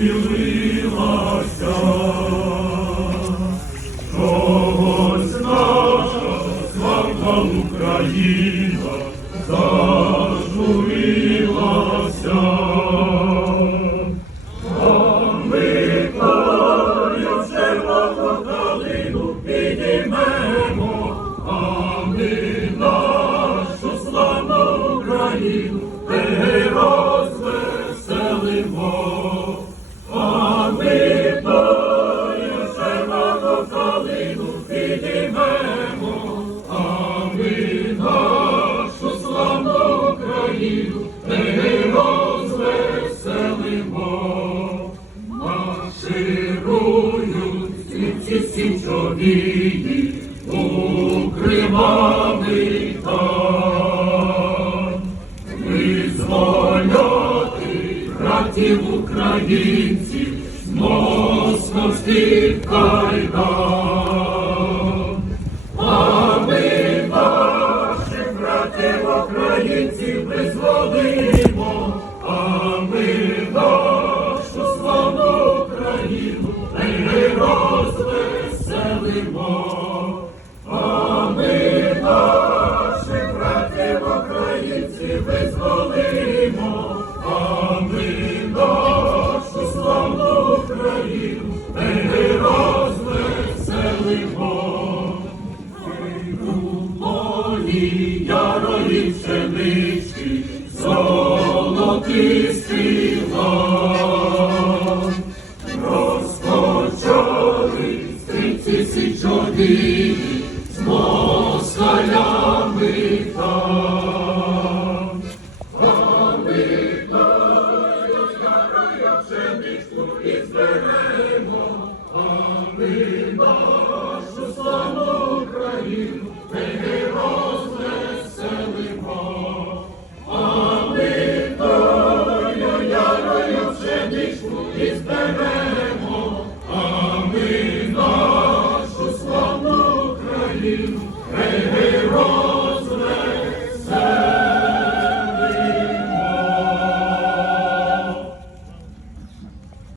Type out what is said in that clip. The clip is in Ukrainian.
ухилилася. Чогось наша славна Україна зажурилася. А ми тою червону калину а ми нашу славну Україну січовії у кривавий там. Визволяти братів українців з московських кайдан. А ми наших братів українців визволимо, А ми наших братів українців визволимо, а ми нашу славну Україну не розвеселимо. Полі ярої пшенички золотистий лан. Стрільці січові з москалями там. А ми тою ярою і зберемо, а ми нашу славну Україну нашу славну Україну не розвеселимо.